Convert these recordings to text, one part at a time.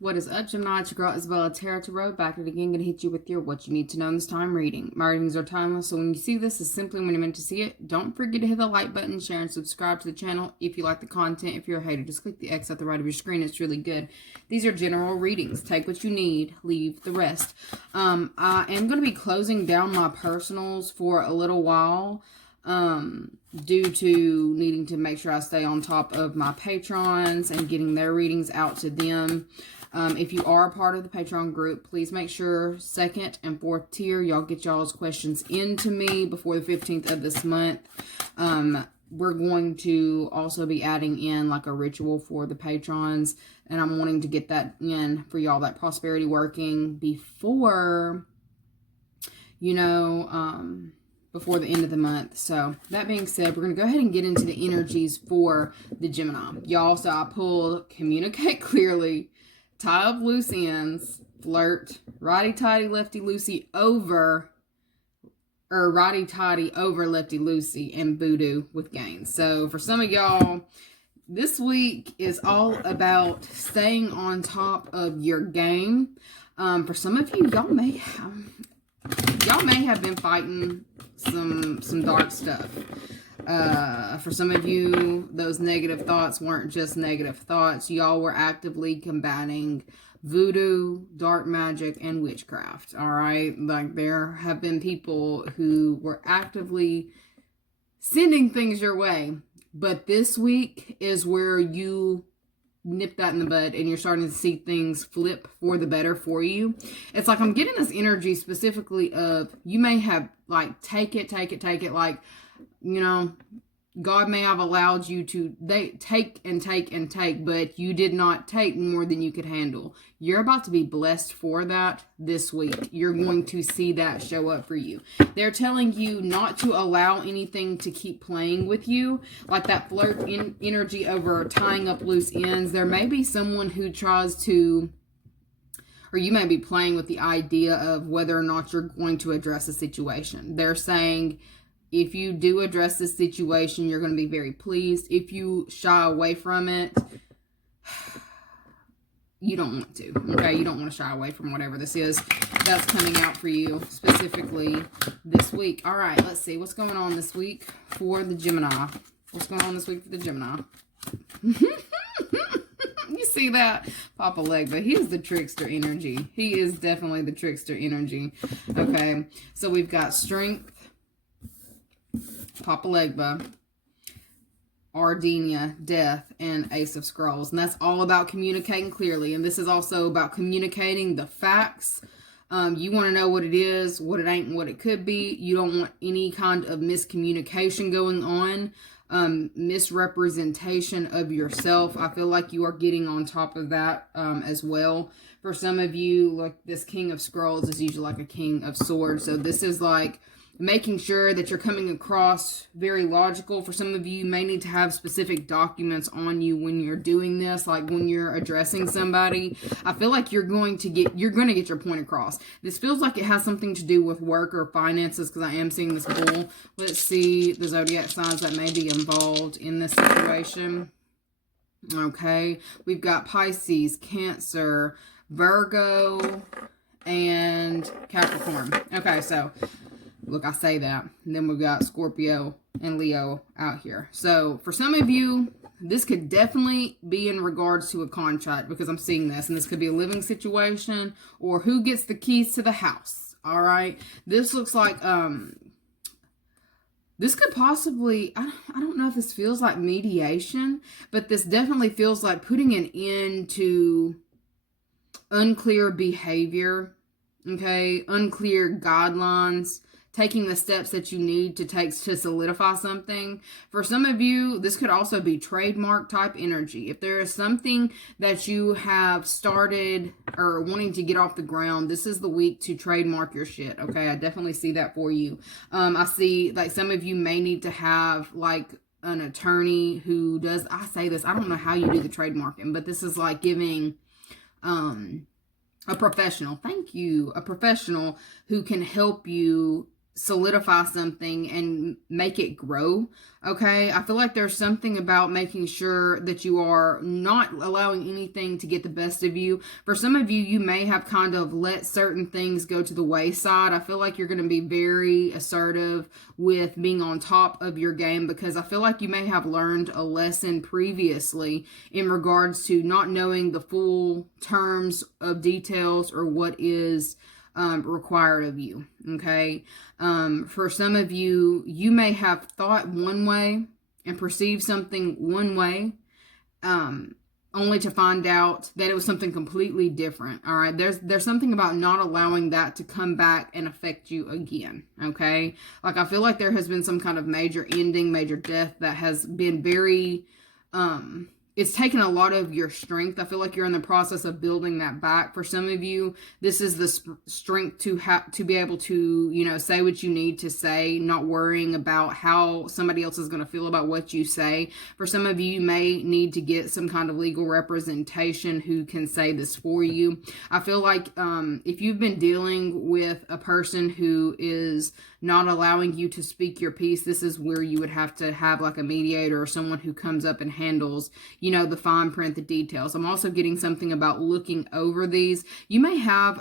What is up, Gemini? It's your girl IsseyTara Tarot, back at it again. Gonna hit you with your what you need to know in this time reading. My readings are timeless, so when you see this, is simply when you're meant to see it. Don't forget to hit the like button, share, and subscribe to the channel if you like the content. If you're a hater, just click the X at the right of your screen. It's really good. These are general readings. Take what you need, leave the rest. I am going to be closing down my personals for a little while, due to needing to make sure I stay on top of my patrons and getting their readings out to them. If you are a part of the Patreon group, please make sure 2nd and 4th tier, y'all get y'all's questions into me before the 15th of this month. We're going to also be adding in like a ritual for the patrons, and I'm wanting to get that in for y'all, that prosperity working before, before the end of the month. So that being said, we're going to go ahead and get into the energies for the Gemini. Y'all, so I pulled communicate clearly, tie up loose ends, flirt, righty-tighty, lefty-loosey over, or righty-tighty over lefty-loosey, and voodoo with gains. So for some of y'all, this week is all about staying on top of your game. For some of you, y'all may have been fighting some dark stuff. For some of you, those negative thoughts weren't just negative thoughts. Y'all were actively combating voodoo, dark magic, and witchcraft. All right, like there have been people who were actively sending things your way, but this week is where you nip that in the bud and you're starting to see things flip for the better for you. It's like I'm getting this energy specifically of you may have like take it, like, God may have allowed you to take, but you did not take more than you could handle. You're about to be blessed for that this week. You're going to see that show up for you. They're telling you not to allow anything to keep playing with you, like that flirt energy over tying up loose ends. There may be someone who tries to, or you may be playing with the idea of whether or not you're going to address a situation. They're saying, if you do address this situation, you're going to be very pleased. If you shy away from it, you don't want to, okay? You don't want to shy away from whatever this is that's coming out for you specifically this week. All right, let's see. What's going on this week for the Gemini? What's going on this week for the Gemini? You see that? Papa Legba, he is the trickster energy. He is definitely the trickster energy. Okay, so we've got strength, Papa Legba, Ardenia, death, and Ace of Scrolls. And that's all about communicating clearly. And this is also about communicating the facts. You want to know what it is, what it ain't, and what it could be. You don't want any kind of miscommunication going on. Misrepresentation of yourself. I feel like you are getting on top of that as well. For some of you, like this King of Scrolls is usually like a King of Swords. So this is like making sure that you're coming across very logical. For some of you, you may need to have specific documents on you when you're doing this, like when you're addressing somebody. I feel like you're going to get your point across. This feels like it has something to do with work or finances, because I am seeing this bull. Let's see the zodiac signs that may be involved in this situation. Okay, we've got Pisces, Cancer, Virgo, and Capricorn. Okay, so look, I say that. And then we've got Scorpio and Leo out here. So for some of you, this could definitely be in regards to a contract, because I'm seeing this. And this could be a living situation, or who gets the keys to the house. All right. This looks like, this could possibly, I don't know if this feels like mediation, but this definitely feels like putting an end to unclear behavior. Okay. Unclear guidelines. Taking the steps that you need to take to solidify something. For some of you, this could also be trademark type energy. If there is something that you have started or wanting to get off the ground, this is the week to trademark your shit. Okay, I definitely see that for you. I see like some of you may need to have like an attorney who does, I say this, I don't know how you do the trademarking, but this is like giving a professional, thank you, a professional who can help you solidify something and make it grow. Okay, I feel like there's something about making sure that you are not allowing anything to get the best of you. For some of you, you may have kind of let certain things go to the wayside. I feel like you're going to be very assertive with being on top of your game, because I feel like you may have learned a lesson previously in regards to not knowing the full terms of details or what is required of you. Okay. For some of you, you may have thought one way and perceived something one way, only to find out that it was something completely different. All right. There's something about not allowing that to come back and affect you again. Okay. Like, I feel like there has been some kind of major ending, major death that has been very, it's taken a lot of your strength. I feel like you're in the process of building that back. For some of you, this is the strength to be able to, you know, say what you need to say, not worrying about how somebody else is going to feel about what you say. For some of you, you may need to get some kind of legal representation who can say this for you. I feel like if you've been dealing with a person who is not allowing you to speak your piece, this is where you would have to have like a mediator or someone who comes up and handles, you know, the fine print, the details. I'm also getting something about looking over these. You may have,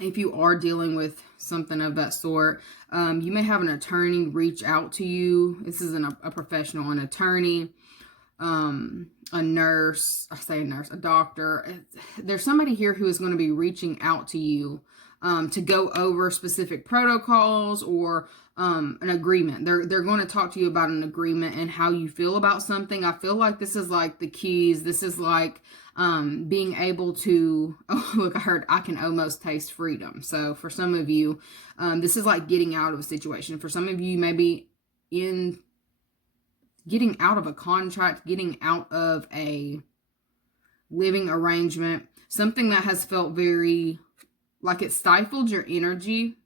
if you are dealing with something of that sort, you may have an attorney reach out to you. This isn't a professional, an attorney, a nurse, I say a nurse, a doctor. There's somebody here who is going to be reaching out to you to go over specific protocols or an agreement. They're going to talk to you about an agreement and how you feel about something. I feel like this is like the keys. This is like being able to, oh, look, I heard I can almost taste freedom. So for some of you, this is like getting out of a situation. For some of you, maybe in getting out of a contract, getting out of a living arrangement, something that has felt very like it stifled your energy.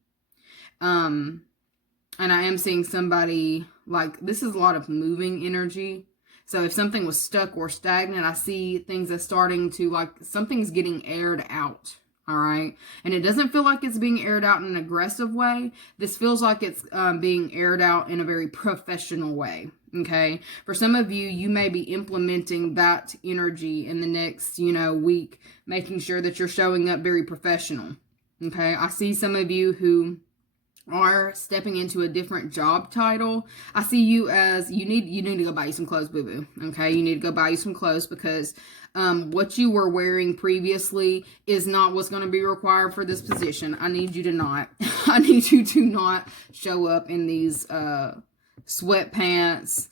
And I am seeing somebody, like, this is a lot of moving energy. So if something was stuck or stagnant, I see things as starting to, like, something's getting aired out. All right. And it doesn't feel like it's being aired out in an aggressive way. This feels like it's being aired out in a very professional way. Okay. For some of you, you may be implementing that energy in the next, you know, week, making sure that you're showing up very professional. Okay. I see some of you who are stepping into a different job title. I see you as you need to go buy you some clothes, boo-boo. Okay. You need to go buy you some clothes, because what you were wearing previously is not what's going to be required for this position. I need you to not show up in these sweatpants,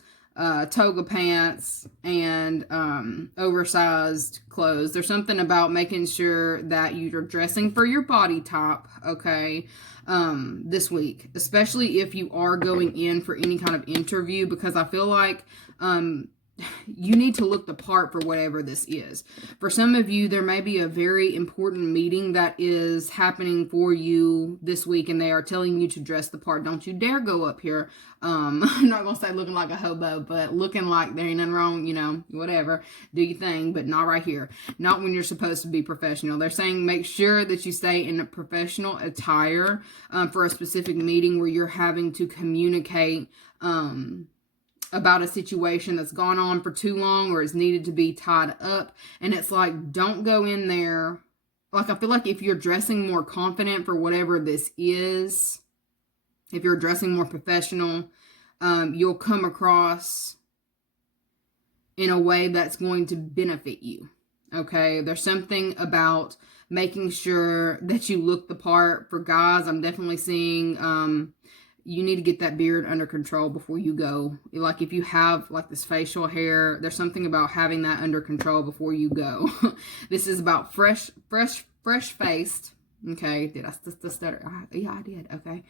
toga pants, and oversized clothes. There's something about making sure that you're dressing for your body type, okay, this week, especially if you are going in for any kind of interview, because I feel like you need to look the part for whatever this is. For some of you, there may be a very important meeting that is happening for you this week, and they are telling you to dress the part. Don't you dare go up here. I'm not going to say looking like a hobo, but looking like there ain't nothing wrong, you know, whatever. Do your thing, but not right here. Not when you're supposed to be professional. They're saying make sure that you stay in a professional attire for a specific meeting where you're having to communicate about a situation that's gone on for too long or is needed to be tied up. And it's like, don't go in there. Like, I feel like if you're dressing more confident for whatever this is, if you're dressing more professional, you'll come across in a way that's going to benefit you. Okay. There's something about making sure that you look the part. For guys, I'm definitely seeing, you need to get that beard under control before you go. Like, if you have like this facial hair, there's something about having that under control before you go. This is about fresh faced. Okay. Did I stutter? Yeah, I did. Okay.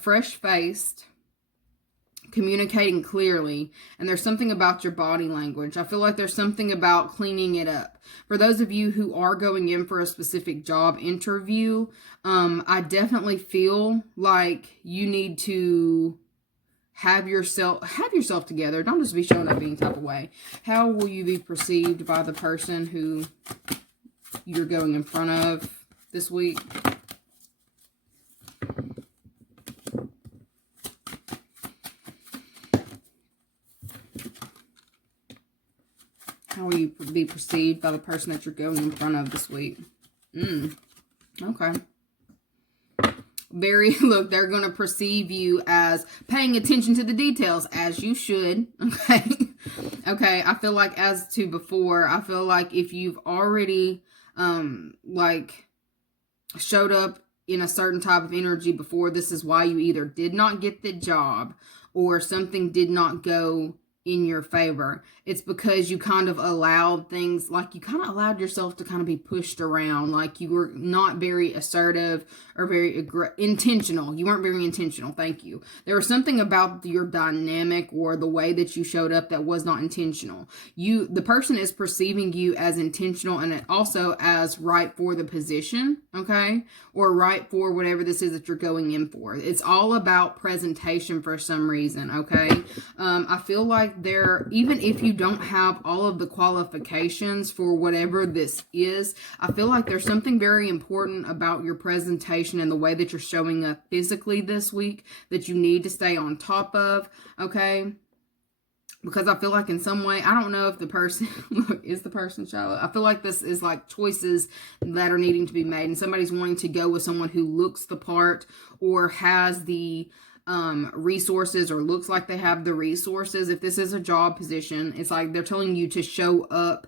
Fresh faced, communicating clearly, and there's something about your body language. I feel like there's something about cleaning it up. For those of you who are going in for a specific job interview, I definitely feel like you need to have yourself together. Don't just be showing up any type of way. How will you be perceived by the person who you're going in front of this week? be perceived by the person that you're going in front of this week. Okay. Look, they're going to perceive you as paying attention to the details, as you should. Okay. Okay. I feel like, as to before, I feel like if you've already, like, showed up in a certain type of energy before, this is why you either did not get the job or something did not go in your favor. It's because you kind of allowed things, like you kind of allowed yourself to kind of be pushed around, like you were not very assertive or very intentional. You weren't very intentional. Thank you. There was something about your dynamic or the way that you showed up that was not intentional. The person is perceiving you as intentional and also as right for the position, okay? Or right for whatever this is that you're going in for. It's all about presentation for some reason, okay? I feel like even if you don't have all of the qualifications for whatever this is, I feel like there's something very important about your presentation and the way that you're showing up physically this week that you need to stay on top of, okay? Because I feel like in some way, I don't know if the person, look, is the person shallow? I feel like this is like choices that are needing to be made, and somebody's wanting to go with someone who looks the part or has the resources, or looks like they have the resources. If this is a job position, it's like they're telling you to show up,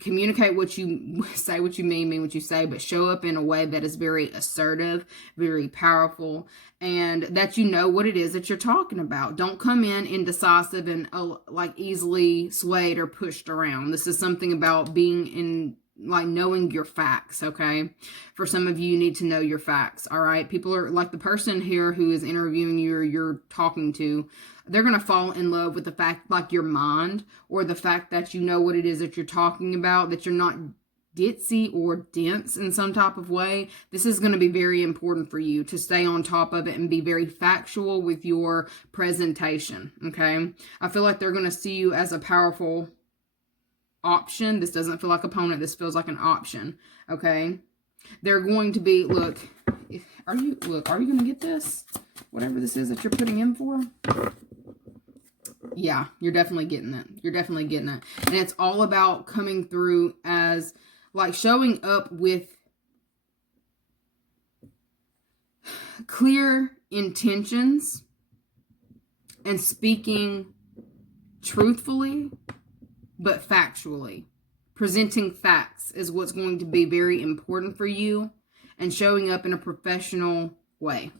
communicate what you say, what you mean what you say, but show up in a way that is very assertive, very powerful, and that you know what it is that you're talking about. Don't come in indecisive and like easily swayed or pushed around. This is something about being in, like, knowing your facts, okay? For some of you, you need to know your facts, all right? People are, like the person here who is interviewing you or you're talking to, they're going to fall in love with the fact, like your mind, or the fact that you know what it is that you're talking about, that you're not ditzy or dense in some type of way. This is going to be very important for you to stay on top of it and be very factual with your presentation, okay? I feel like they're going to see you as a powerful option. This doesn't feel like opponent. This feels like an option, okay? They're going to be, look, are you going to get this? Whatever this is that you're putting in for? Yeah, you're definitely getting it. You're definitely getting it. And it's all about coming through as, like, showing up with clear intentions and speaking truthfully, but factually. Presenting facts is what's going to be very important for you, and showing up in a professional way,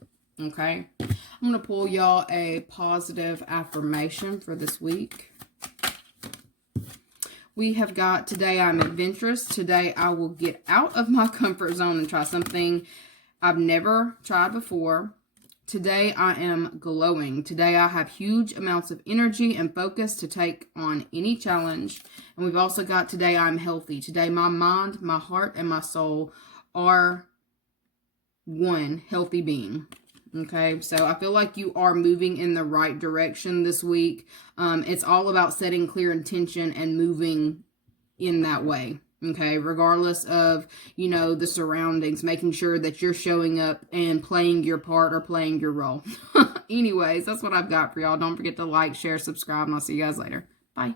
okay? I'm going to pull y'all a positive affirmation for this week. We have got, today I'm adventurous. Today I will get out of my comfort zone and try something I've never tried before. Today I am glowing. Today I have huge amounts of energy and focus to take on any challenge. And we've also got, today I'm healthy. Today my mind, my heart, and my soul are one healthy being. Okay, so I feel like you are moving in the right direction this week. It's all about setting clear intention and moving in that way. Okay, regardless of, you know, the surroundings, making sure that you're showing up and playing your part or playing your role. Anyways, that's what I've got for y'all. Don't forget to like, share, subscribe, and I'll see you guys later. Bye.